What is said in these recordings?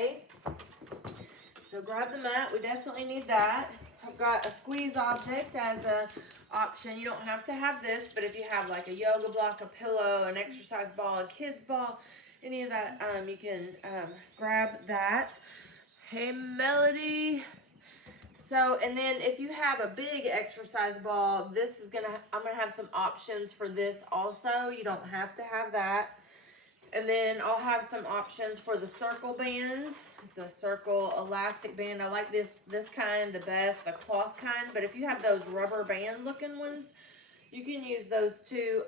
day. So grab the mat. We definitely need that. I've got a squeeze object as a option. You don't have to have this, but if you have like a yoga block, a pillow, an exercise ball, a kid's ball, any of that, you can grab that. Hey, Melody. So, and then if you have a big exercise ball, I'm gonna have some options for this also. You don't have to have that. And then I'll have some options for the circle band. It's a circle elastic band. I like this kind the best, the cloth kind. But if you have those rubber band looking ones, you can use those too.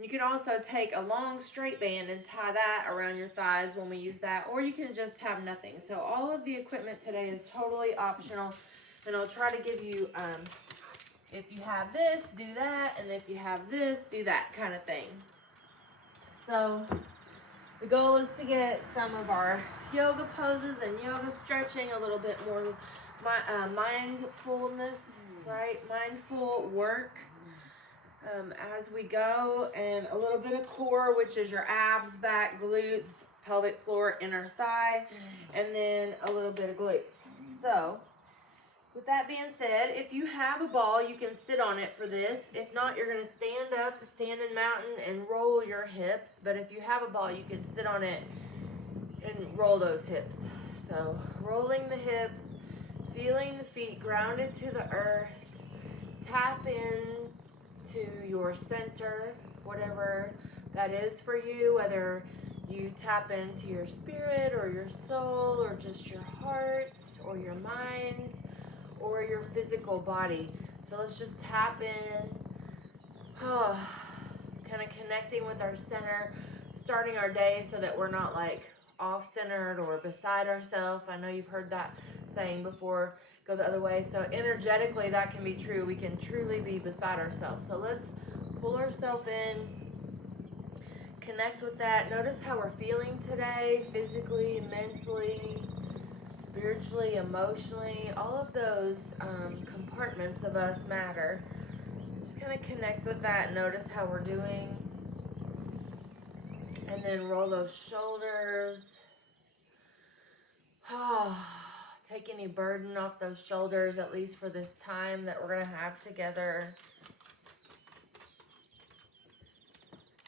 You can also take a long straight band and tie that around your thighs when we use that, or you can just have nothing. So all of the equipment today is totally optional, and I'll try to give you, if you have this, do that, and if you have this, do that kind of thing. So the goal is to get some of our yoga poses and yoga stretching, a little bit more mindfulness, right? Mindful work as we go, and a little bit of core, which is your abs, back, glutes, pelvic floor, inner thigh, and then a little bit of glutes. So with that being said, if you have a ball, you can sit on it for this. If not, you're going to stand up, stand in mountain, and roll your hips. But if you have a ball, you can sit on it and roll those hips. So rolling the hips, feeling the feet grounded to the earth. Tap in to your center, whatever that is for you, whether you tap into your spirit or your soul or just your heart or your mind or your physical body. So let's just tap in, kind of connecting with our center, starting our day so that we're not like off-centered or beside ourselves. I know you've heard that saying before, go the other way. So energetically that can be true. We can truly be beside ourselves. So let's pull ourselves in, connect with that. Notice how we're feeling today, physically, mentally, spiritually, emotionally. All of those compartments of us matter. Just kind of connect with that. Notice how we're doing. And then roll those shoulders. Take any burden off those shoulders, at least for this time that we're going to have together.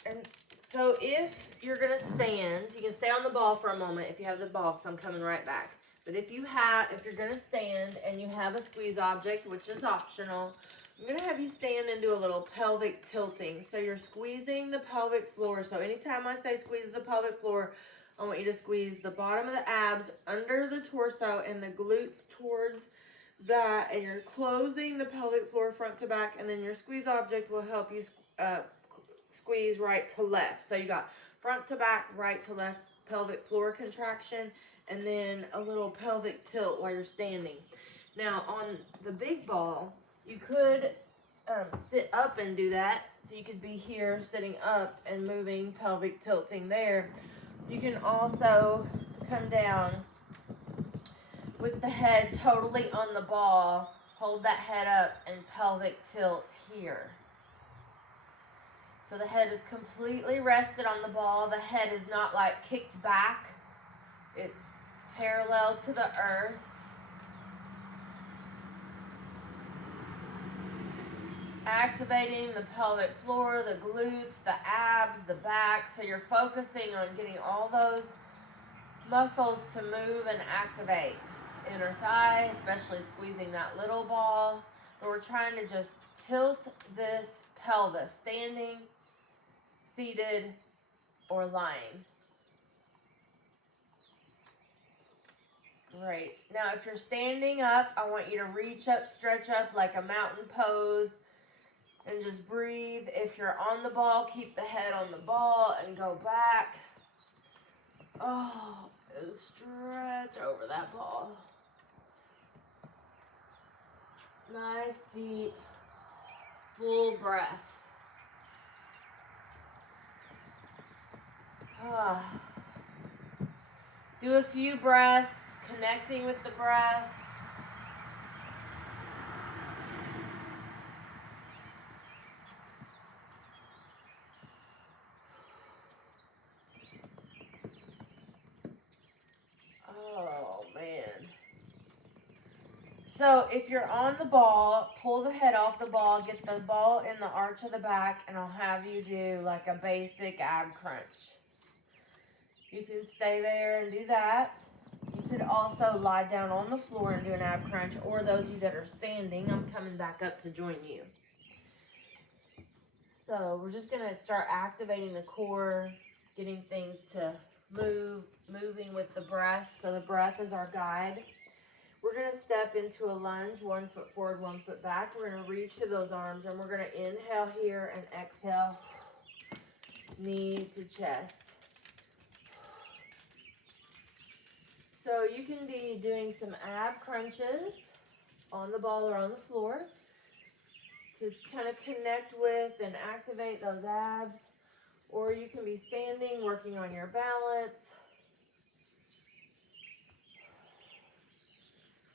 And so if you're going to stand, you can stay on the ball for a moment if you have the ball, because I'm coming right back. But if you're going to stand and you have a squeeze object, which is optional, I'm going to have you stand and do a little pelvic tilting. So you're squeezing the pelvic floor. So anytime I say squeeze the pelvic floor, I want you to squeeze the bottom of the abs under the torso and the glutes towards that. And you're closing the pelvic floor front to back. And then your squeeze object will help you squeeze right to left. So you got front to back, right to left, pelvic floor contraction, and then a little pelvic tilt while you're standing. Now on the big ball, you could sit up and do that. So you could be here sitting up and moving, pelvic tilting there. You can also come down with the head totally on the ball. Hold that head up and pelvic tilt here. So the head is completely rested on the ball. The head is not like kicked back. It's parallel to the earth. Activating the pelvic floor, the glutes, the abs, the back. So you're focusing on getting all those muscles to move and activate. Inner thigh, especially squeezing that little ball. But we're trying to just tilt this pelvis, standing, seated, or lying. Great. Now if you're standing up, I want you to reach up, stretch up like a mountain pose, and just breathe. If you're on the ball, keep the head on the ball and go back. Stretch over that ball. Nice, deep, full breath. Do a few breaths, connecting with the breath. So if you're on the ball, pull the head off the ball, get the ball in the arch of the back, and I'll have you do like a basic ab crunch. You can stay there and do that. You could also lie down on the floor and do an ab crunch, or those of you that are standing, I'm coming back up to join you. So we're just going to start activating the core, getting things to moving with the breath. So the breath is our guide. We're going to step into a lunge, 1 foot forward, 1 foot back. We're going to reach to those arms, and we're going to inhale here and exhale, knee to chest. So you can be doing some ab crunches on the ball or on the floor to kind of connect with and activate those abs. Or you can be standing, working on your balance,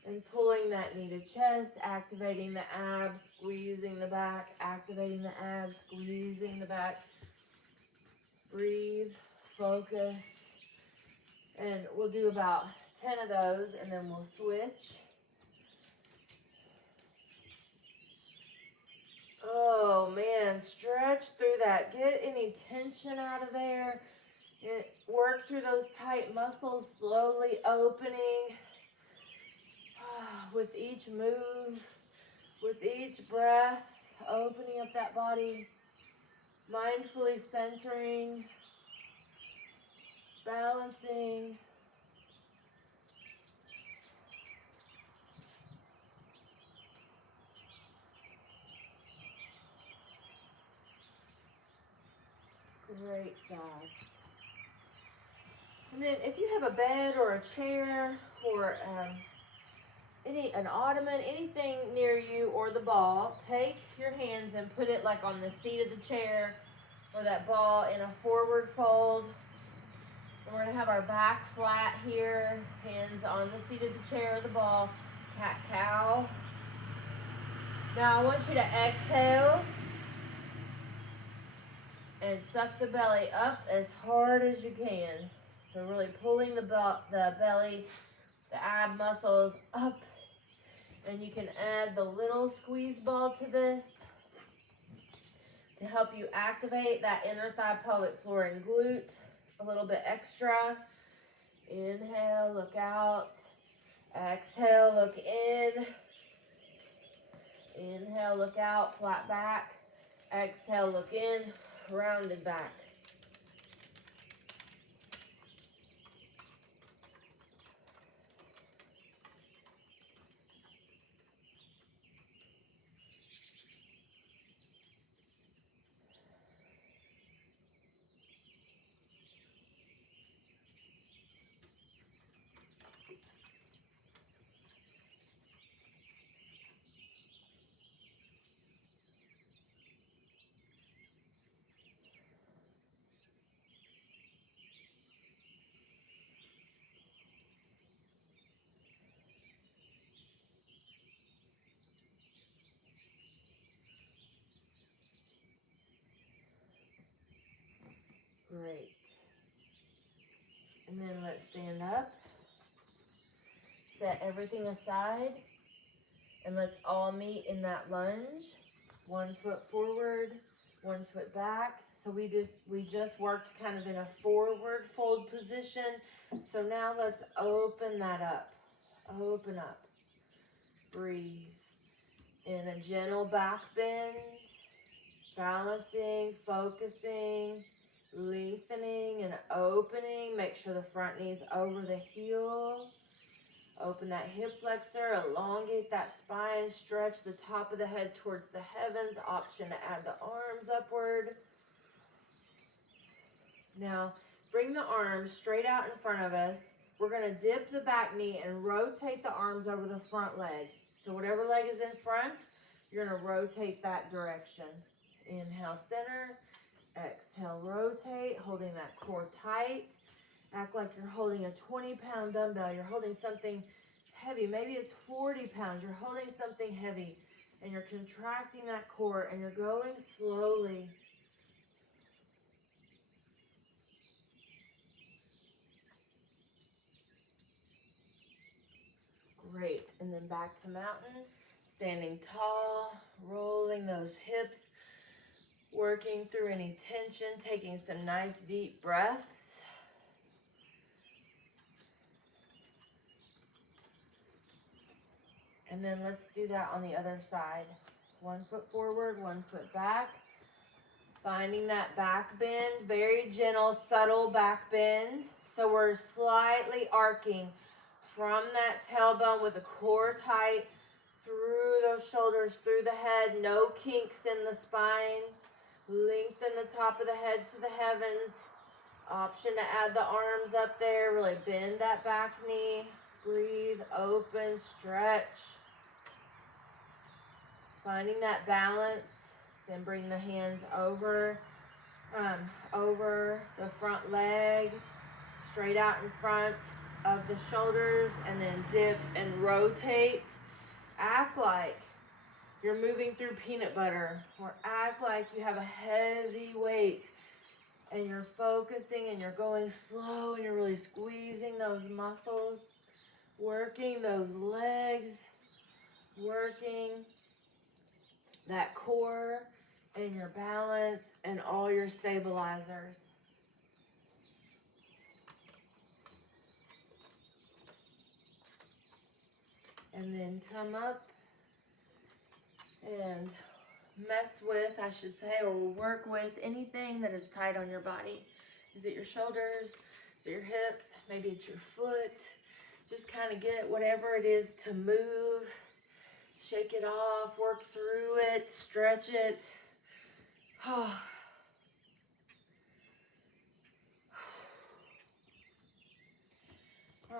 and pulling that knee to chest, activating the abs, squeezing the back, activating the abs, squeezing the back. Breathe, focus, and we'll do about 10 of those, and then we'll switch. Oh man, stretch through that. Get any tension out of there. Work through those tight muscles, slowly opening. With each move, with each breath, opening up that body, mindfully centering, balancing. Great job. And then if you have a bed or a chair or an ottoman, anything near you or the ball, take your hands and put it like on the seat of the chair or that ball in a forward fold. And we're going to have our back flat here, hands on the seat of the chair or the ball, cat-cow. Now I want you to exhale and suck the belly up as hard as you can. So really pulling the belly, the ab muscles up. And you can add the little squeeze ball to this to help you activate that inner thigh, pelvic floor, and glute a little bit extra. Inhale, look out. Exhale, look in. Inhale, look out, flat back. Exhale, look in, rounded back. Great. And then let's stand up. Set everything aside. And let's all meet in that lunge. 1 foot forward, 1 foot back. So we just worked kind of in a forward fold position. So now let's open that up. Open up. Breathe. In a gentle back bend. Balancing, focusing, lengthening and opening. Make sure the front knee's over the heel. Open that hip flexor, elongate that spine, stretch the top of the head towards the heavens. Option to add the arms upward. Now, bring the arms straight out in front of us. We're going to dip the back knee and rotate the arms over the front leg. So whatever leg is in front, you're going to rotate that direction. Inhale, center. Exhale, rotate, holding that core tight. Act like you're holding a 20-pound dumbbell. You're holding something heavy. Maybe it's 40 pounds. You're holding something heavy, and you're contracting that core, and you're going slowly. Great. And then back to mountain. Standing tall, rolling those hips, working through any tension, taking some nice deep breaths. And then let's do that on the other side. 1 foot forward, 1 foot back. Finding that back bend, very gentle, subtle back bend. So we're slightly arcing from that tailbone with the core tight, through those shoulders, through the head, no kinks in the spine. Lengthen the top of the head to the heavens. Option to add the arms up there, really bend that back knee. Breathe, open, stretch. Finding that balance, then bring the hands over the front leg, straight out in front of the shoulders, and then dip and rotate. Act like you're moving through peanut butter, or act like you have a heavy weight and you're focusing and you're going slow and you're really squeezing those muscles, working those legs, working that core and your balance and all your stabilizers. And then come up and mess with, I should say, or work with anything that is tight on your body. Is it your shoulders? Is it your hips? Maybe it's your foot. Just kind of get whatever it is to move. Shake it off, work through it, stretch it. All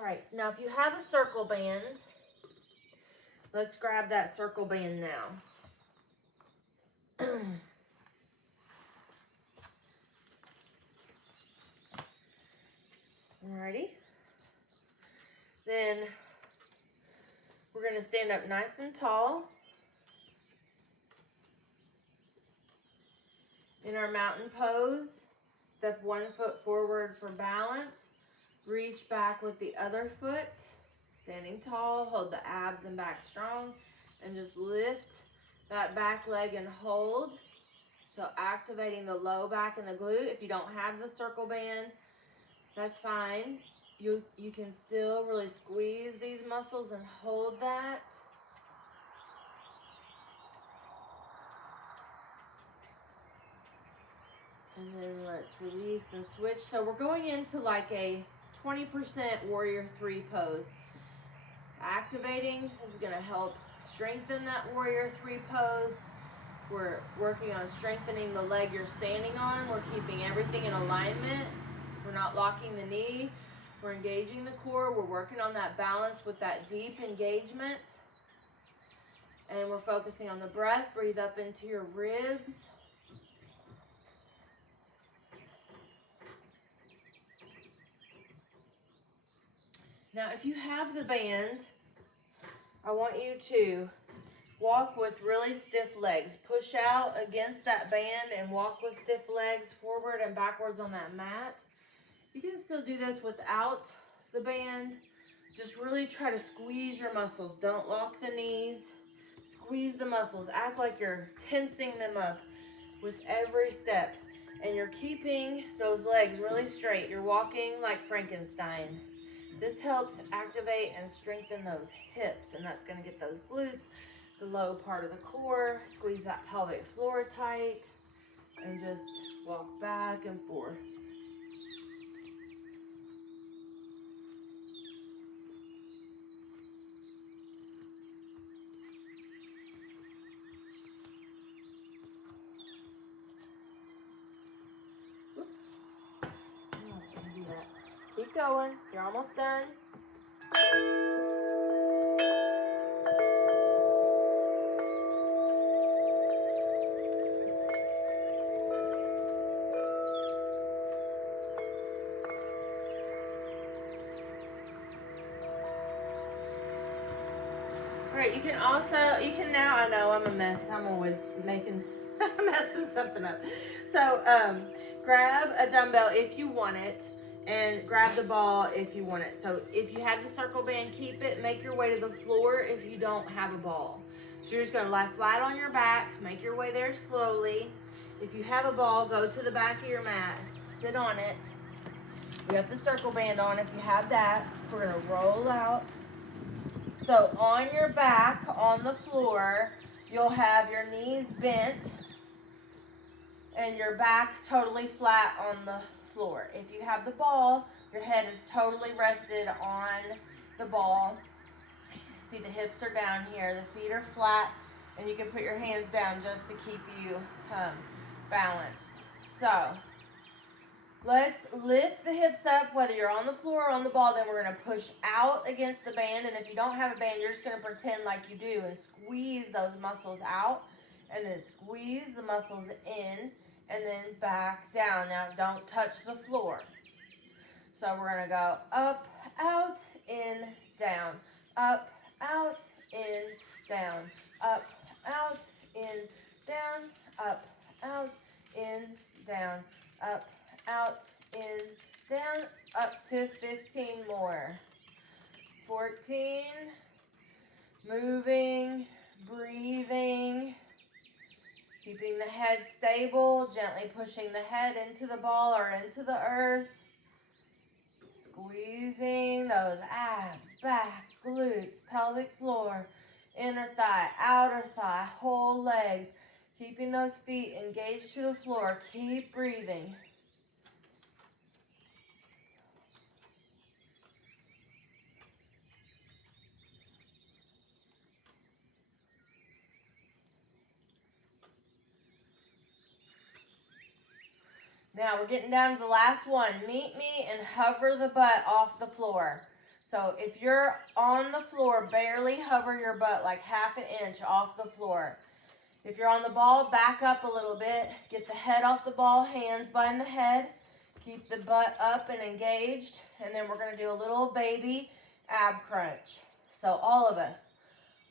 right, now if you have a circle band, let's grab that circle band now. Alrighty. Then we're going to stand up nice and tall in our mountain pose. Step 1 foot forward for balance. Reach back with the other foot. Standing tall, hold the abs and back strong, and just lift that back leg and hold. So activating the low back and the glute. If you don't have the circle band, that's fine. You can still really squeeze these muscles and hold that. And then let's release and switch. So we're going into like a 20% warrior 3 pose. Activating is going to help strengthen that warrior 3 pose. We're working on strengthening the leg you're standing on. We're keeping everything in alignment. We're not locking the knee. We're engaging the core. We're working on that balance with that deep engagement. And we're focusing on the breath. Breathe up into your ribs. Now, if you have the band, I want you to walk with really stiff legs. Push out against that band and walk with stiff legs forward and backwards on that mat. You can still do this without the band. Just really try to squeeze your muscles. Don't lock the knees. Squeeze the muscles. Act like you're tensing them up with every step. And you're keeping those legs really straight. You're walking like Frankenstein. This helps activate and strengthen those hips, and that's going to get those glutes, the low part of the core. Squeeze that pelvic floor tight, and just walk back and forth. Oops. I'm not trying to do that. Keep going. You're almost done. All right, you can now, I know I'm a mess. I'm always messing something up. So grab a dumbbell if you want it, and grab the ball if you want it. So if you have the circle band, keep it. Make your way to the floor if you don't have a ball. So you're just gonna lie flat on your back, make your way there slowly. If you have a ball, go to the back of your mat, sit on it. You got the circle band on if you have that. We're gonna roll out. So on your back, on the floor, you'll have your knees bent and your back totally flat on the floor. If you have the ball, your head is totally rested on the ball. See, the hips are down here, the feet are flat, and you can put your hands down just to keep you balanced. So let's lift the hips up, whether you're on the floor or on the ball. Then we're going to push out against the band, and if you don't have a band, you're just going to pretend like you do and squeeze those muscles out, and then squeeze the muscles in, and then back down. Now don't touch the floor. So we're going to go up, out, in, down, up, out, in, down, up, out, in, down, up, out, in, down, up, out, in, down, up to 15 more. 14, moving, breathing, keeping the head stable, gently pushing the head into the ball or into the earth. Squeezing those abs, back, glutes, pelvic floor, inner thigh, outer thigh, whole legs. Keeping those feet engaged to the floor. Keep breathing. Now we're getting down to the last one. Meet me and hover the butt off the floor. So if you're on the floor, barely hover your butt like half an inch off the floor. If you're on the ball, back up a little bit. Get the head off the ball, hands behind the head. Keep the butt up and engaged. And then we're going to do a little baby ab crunch. So all of us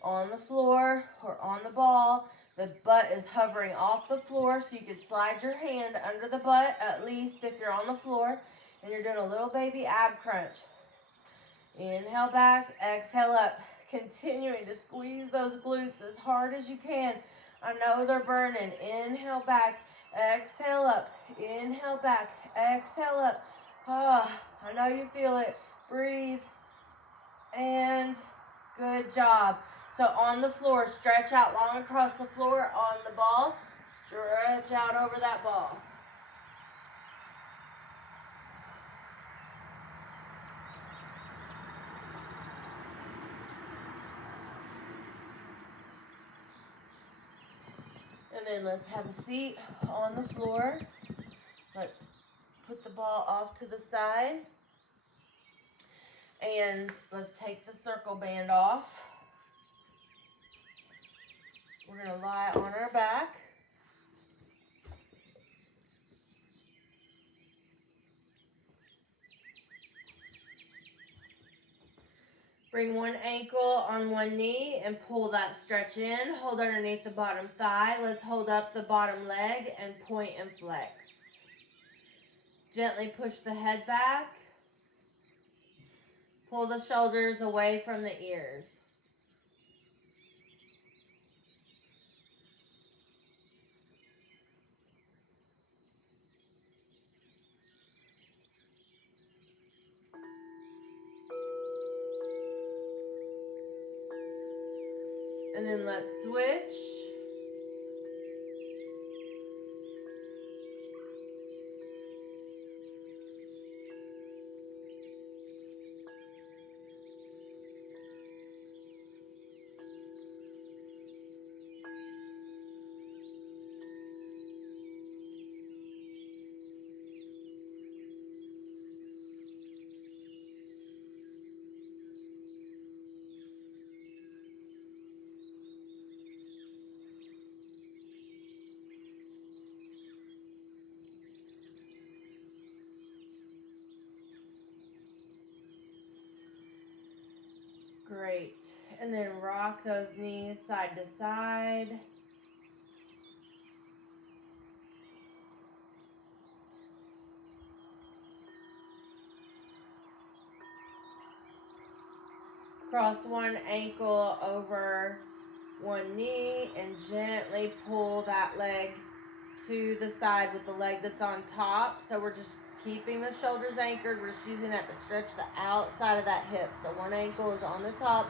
on the floor or on the ball, the butt is hovering off the floor, so you could slide your hand under the butt, at least if you're on the floor, and you're doing a little baby ab crunch. Inhale back, exhale up. Continuing to squeeze those glutes as hard as you can. I know they're burning. Inhale back, exhale up. Inhale back, exhale up. Oh, I know you feel it. Breathe. And good job. So on the floor, stretch out long across the floor. On the ball, stretch out over that ball. And then let's have a seat on the floor. Let's put the ball off to the side. And let's take the circle band off. We're going to lie on our back. Bring one ankle on one knee and pull that stretch in. Hold underneath the bottom thigh. Let's hold up the bottom leg and point and flex. Gently push the head back. Pull the shoulders away from the ears. And then let's switch. Great. And then rock those knees side to side. Cross one ankle over one knee and gently pull that leg to the side with the leg that's on top. So we're just keeping the shoulders anchored. We're just using that to stretch the outside of that hip. So one ankle is on the top.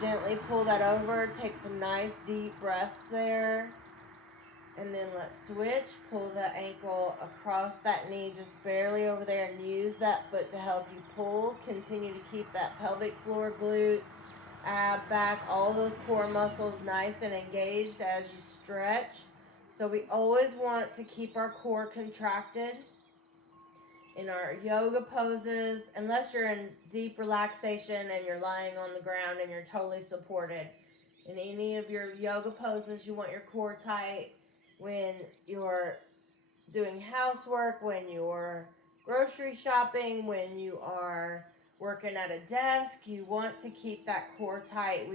Gently pull that over. Take some nice deep breaths there. And then let's switch. Pull the ankle across that knee just barely over there and use that foot to help you pull. Continue to keep that pelvic floor, glute, ab, back, all those core muscles nice and engaged as you stretch. So we always want to keep our core contracted in our yoga poses, unless you're in deep relaxation and you're lying on the ground and you're totally supported. In any of your yoga poses, you want your core tight. When you're doing housework, when you're grocery shopping, when you are working at a desk, you want to keep that core tight.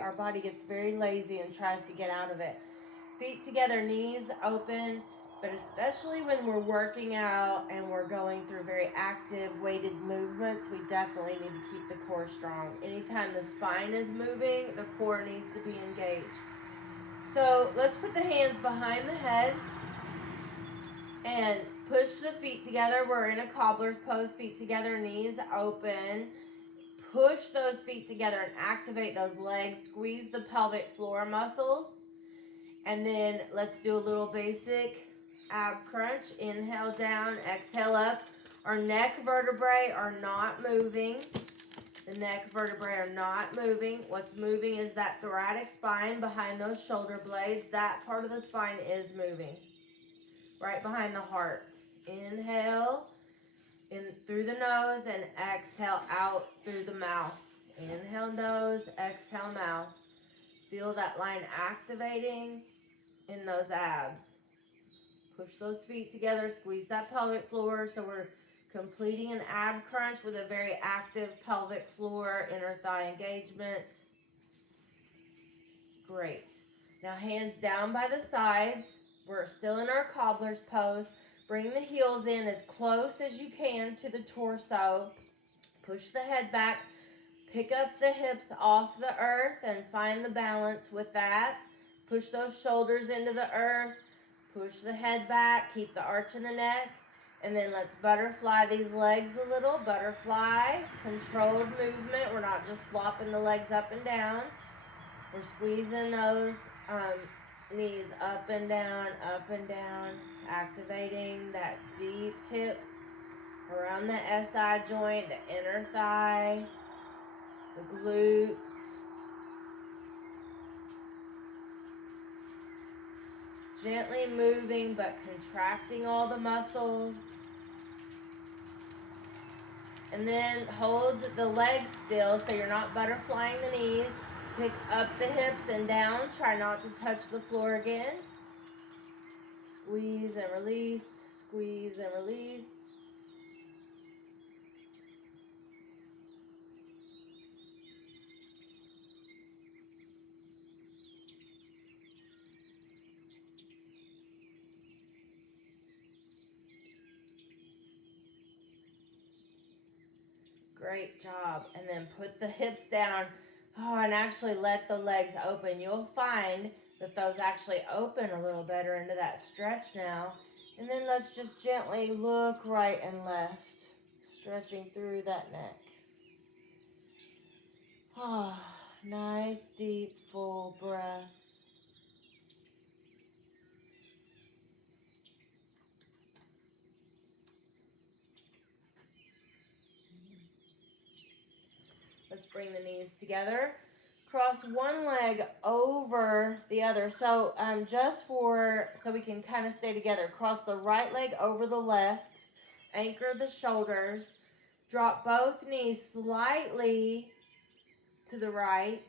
Our body gets very lazy and tries to get out of it. Feet together, knees open, but especially when we're working out and we're going through very active weighted movements, we definitely need to keep the core strong. Anytime the spine is moving, the core needs to be engaged. So let's put the hands behind the head and push the feet together. We're in a cobbler's pose, feet together, knees open. Push those feet together and activate those legs. Squeeze the pelvic floor muscles. And then let's do a little basic ab crunch. Inhale down, exhale up. Our neck vertebrae are not moving. The neck vertebrae are not moving. What's moving is that thoracic spine behind those shoulder blades. That part of the spine is moving. Right behind the heart. Inhale in through the nose and exhale out through the mouth. Inhale nose, exhale mouth. Feel that line activating in those abs. Push those feet together, squeeze that pelvic floor. So we're completing an ab crunch with a very active pelvic floor, inner thigh engagement. Great. Now hands down by the sides. We're still in our cobbler's pose. Bring the heels in as close as you can to the torso. Push the head back. Pick up the hips off the earth and find the balance with that. Push those shoulders into the earth. Push the head back. Keep the arch in the neck. And then let's butterfly these legs a little. Butterfly. Controlled movement. We're not just flopping the legs up and down. We're squeezing those knees up and down, activating that deep hip around the SI joint, the inner thigh, the glutes. Gently moving but contracting all the muscles. And then hold the legs still so you're not butterflying the knees. Pick up the hips and down. Try not to touch the floor again. Squeeze and release. Squeeze and release. Great job. And then put the hips down. And actually let the legs open. You'll find that those actually open a little better into that stretch now. And then let's just gently look right and left, stretching through that neck. Nice, deep, full breath. Let's bring the knees together. Cross one leg over the other. So so we can kind of stay together. Cross the right leg over the left. Anchor the shoulders. Drop both knees slightly to the right.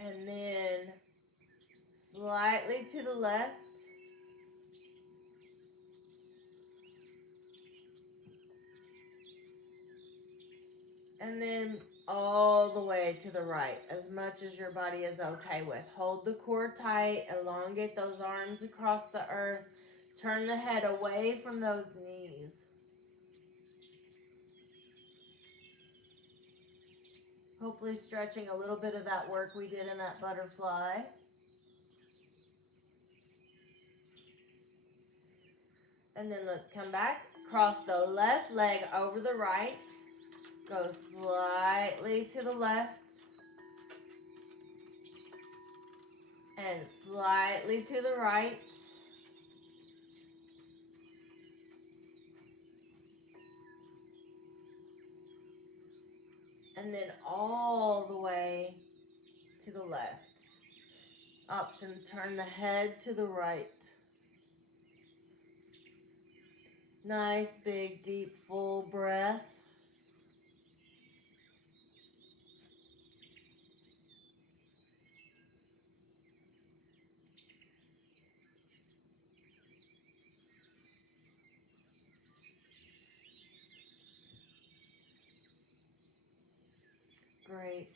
And then slightly to the left. And then all the way to the right, as much as your body is okay with. Hold the core tight, elongate those arms across the earth. Turn the head away from those knees. Hopefully stretching a little bit of that work we did in that butterfly. And then let's come back. Cross the left leg over the right. Go slightly to the left. And slightly to the right. And then all the way to the left. Option, turn the head to the right. Nice, big, deep, full breath. Great.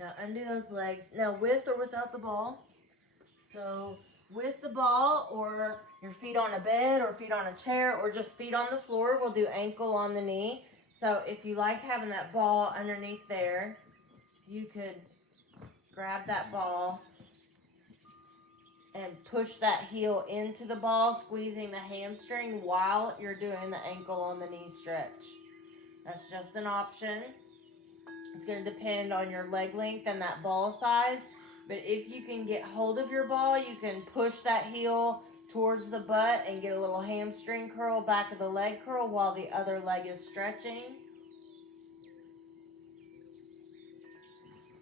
Now undo those legs. Now with or without the ball. So with the ball, or your feet on a bed, or feet on a chair, or just feet on the floor, we'll do ankle on the knee. So if you like having that ball underneath there, you could grab that ball and push that heel into the ball, squeezing the hamstring while you're doing the ankle on the knee stretch. That's just an option. It's going to depend on your leg length and that ball size. But if you can get hold of your ball, you can push that heel towards the butt and get a little hamstring curl, back of the leg curl, while the other leg is stretching.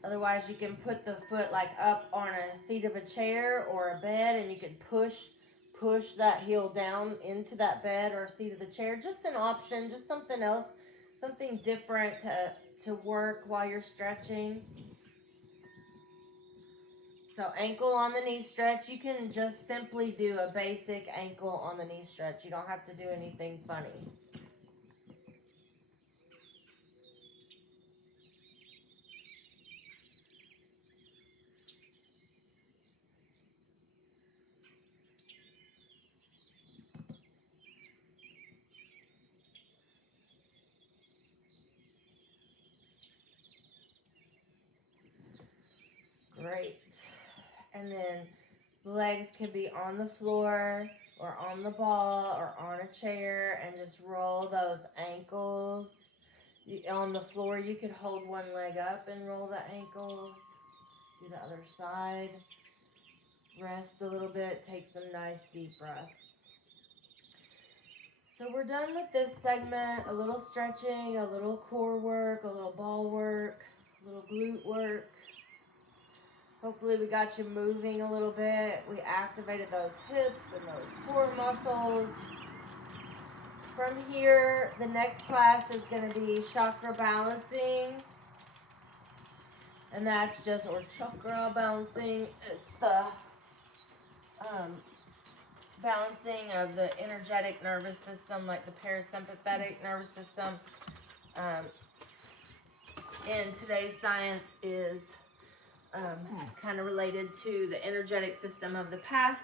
Otherwise, you can put the foot like up on a seat of a chair or a bed, and you can push that heel down into that bed or seat of the chair. Just an option, just something else, something different to work while you're stretching. So ankle on the knee stretch, you can just simply do a basic ankle on the knee stretch. You don't have to do anything funny. Great. And then the legs can be on the floor or on the ball or on a chair, and just roll those ankles. On the floor, you could hold one leg up and roll the ankles. Do the other side. Rest a little bit. Take some nice deep breaths. So we're done with this segment. A little stretching, a little core work, a little ball work, a little glute work. Hopefully we got you moving a little bit. We activated those hips and those core muscles. From here, the next class is going to be chakra balancing. And that's just, or chakra balancing. It's the balancing of the energetic nervous system, like the parasympathetic nervous system. And today's science is kind of related to the energetic system of the past,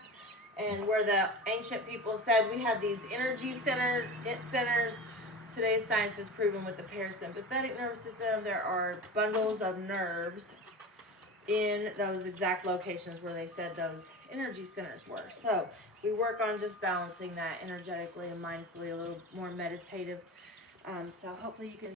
and where the ancient people said we had these energy centers. Today's science has proven with the parasympathetic nervous system there are bundles of nerves in those exact locations where they said those energy centers were. So we work on just balancing that energetically and mindfully, a little more meditative. So hopefully you can